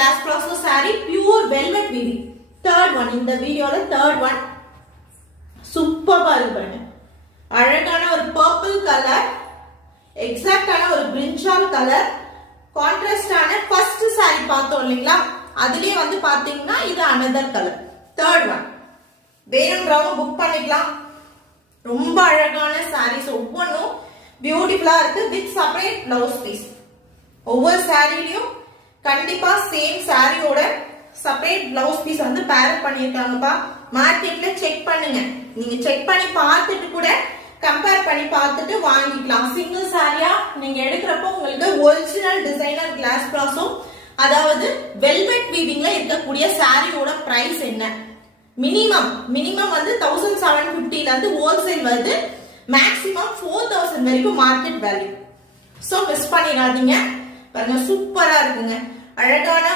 Class ப்ராசோ saree pure velvet weaving. Third one, இந்த வீடியோல third one சூப்பரா இருக்கு பாருங்க. அழகான ஒரு பர்பிள் கலர், எக்ஸாக்டான ஒரு பிரிஞ்சால் கலர், கான்ட்ராஸ்டான ஃபர்ஸ்ட் saree பார்த்தோம் இல்லைங்களா, அதுலயே வந்து பாத்தீங்கன்னா இது அனதர் கலர். தேர்ட் ஒன் வேணும்ன்றவங்க புக் பண்ணிக்கலாம். ரொம்ப அழகான sarees, ஒவ்வொன்றும் பியூட்டிஃபுல்லா இருக்கு வித் செப்பரேட் பிளவுஸ் பீஸ். ஒவ்வொரு சாரிலையும் கண்டிப்பா சேம் சாரியோட செப்பரேட் பிளவுஸ் பீஸ் வந்து பேர் பண்ணிருக்காங்கப்பா. மார்க்கெட்ல செக் பண்ணுங்க, நீங்க செக் பண்ணி பார்த்துட்டு கூட கம்பேர் பண்ணி பார்த்துட்டு வாங்கிக்கலாம். சிங்கிள் சாரியா நீங்க எடுக்கிறப்போ உங்களுக்கு ஒரிஜினல் டிசைனர் கிளாஸ் ப்ராசோ, அதாவது வெல்வெட் வீவிங்ல இருக்கக்கூடிய சாரியோட பிரைஸ் என்ன, மினிமம் வந்து 1750 ல இருந்து ஹோல்சேல் வருது, மேக்ஸிமம் 4000 வரைக்கும் மார்க்கெட் வேல்யூ. சோ மிஸ் பண்ணிடாதீங்க. பாருங்க சூப்பரா இருக்குங்க, அழகான